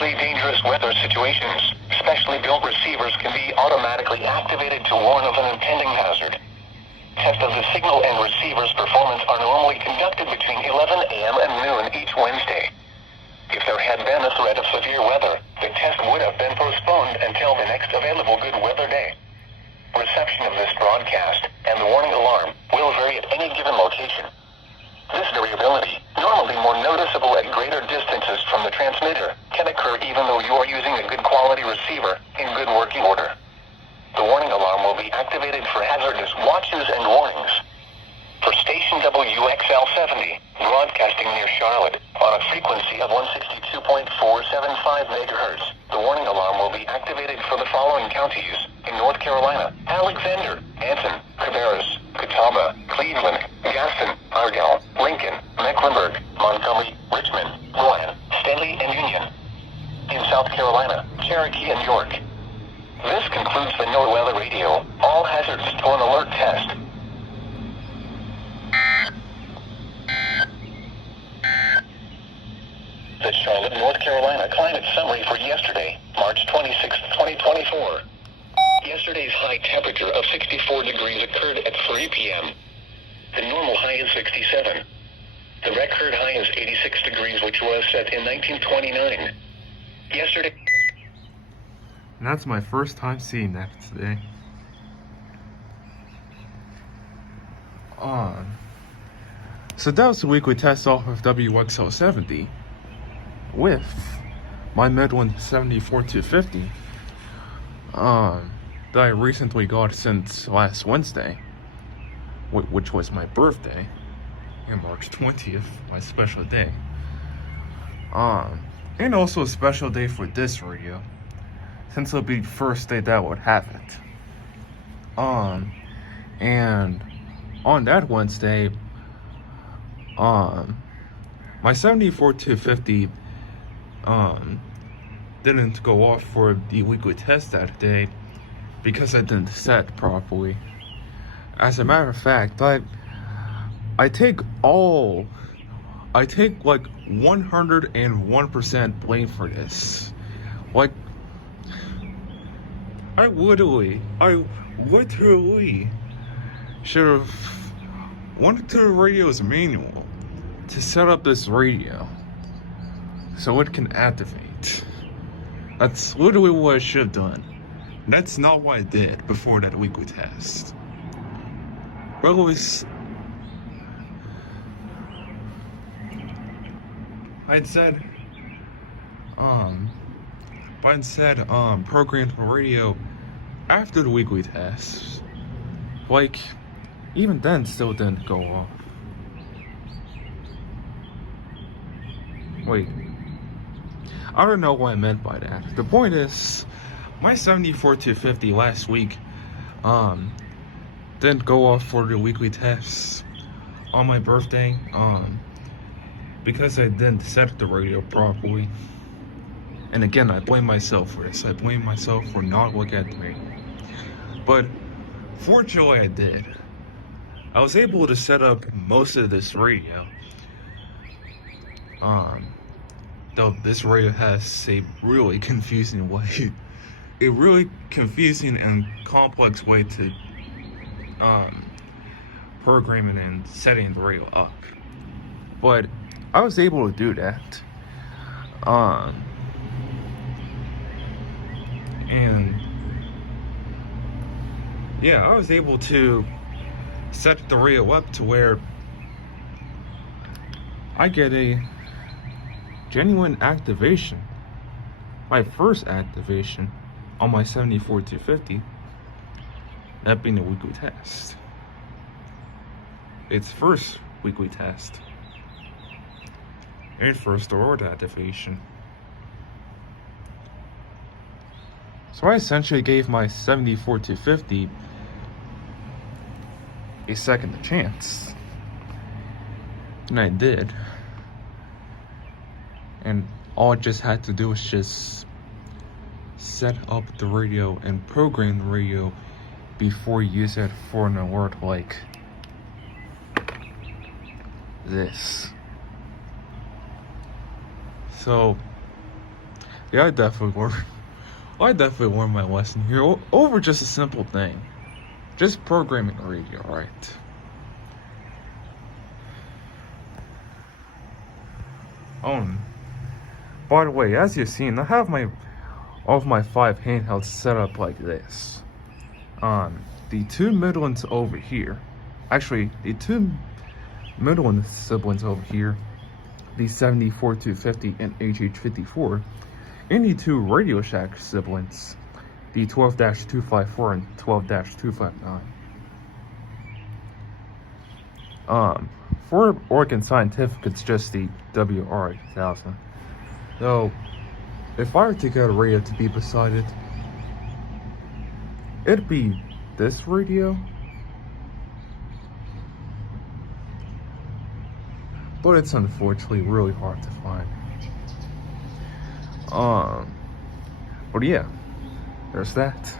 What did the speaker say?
especially dangerous weather situations. Specially built receivers can be automatically activated to warn of an impending hazard. Tests of the signal and receiver's performance are normally conducted between 11 a.m. and noon each Wednesday. If there had been a threat of severe weather, the test would have been postponed until the next available good weather day. Reception of this broadcast and the warning alarm will vary at any given location. This variability, normally more noticeable at greater distances from the transmitter, can occur even though you are using a good quality receiver in good working order. The warning alarm will be activated for hazardous watches and warnings. For station WXL70, broadcasting near Charlotte, on a frequency of 162.475 MHz, the warning alarm will be activated for the following counties in North Carolina: Alexander, Anson, Cabarrus, Catawba, Cleveland, Gaston, Argyle, Lincoln, Mecklenburg, Montgomery, Richmond, Rowan, Stanley, and Union. In South Carolina, Cherokee, and York. This concludes the NOAA Weather Radio. All hazards to an alert test. The Charlotte, North Carolina climate summary for yesterday, March 26, 2024. Yesterday's high temperature of 64 degrees occurred at 3 p.m. The normal high is 67. The record high is 86 degrees, which was set in 1929. Yesterday... And that's my first time seeing that today. So that was the weekly test off of WXL70 with my Medwin 74-50 that I recently got since last Wednesday, which was my birthday, and March 20th, my special day. And also a special day for this radio, since it'll be the first day that would have it. And on that Wednesday, my 74-50 didn't go off for the weekly test that day because I didn't set properly. As a matter of fact, I take like 101% blame for this. Like, I literally should have went to the radio's manual to set up this radio so it can activate. That's literally what I should have done. That's not what I did before that weekly test. Well, it was... I'd said programmed the radio after the weekly test. Like, even then still didn't go off. Wait, I don't know what I meant by that. The point is, my 74-50 last week didn't go off for the weekly tests on my birthday because I didn't set the radio properly. And again, I blame myself for this. I blame myself for not looking at the radio. But fortunately I did. I was able to set up most of this radio. Though this radio has a really confusing way, a really confusing and complex way to programming and setting the radio up. But I was able to do that. And yeah, I was able to set the radio up to where I get a genuine activation. My first activation on my 74-50, that being a weekly test. Its first weekly test. And first order activation. So I essentially gave my 74-50 a second chance. And I did. And all I just had to do was just set up the radio and program the radio before you use it for an alert like this. So Yeah, I definitely learned my lesson here over just a simple thing. Just programming a radio, right? By the way, as you've seen, I have all of my 5 handhelds set up like this. The 2 middle ones over here. Actually, the 2 middle one siblings over here, the 74250 and HH54, and the 2 Radio Shack siblings, the 12-254 and 12-259. For Oregon Scientific, it's just the WR8000. Though, if I were to get a radio to be beside it, it'd be this radio. But it's unfortunately really hard to find. But yeah, there's that.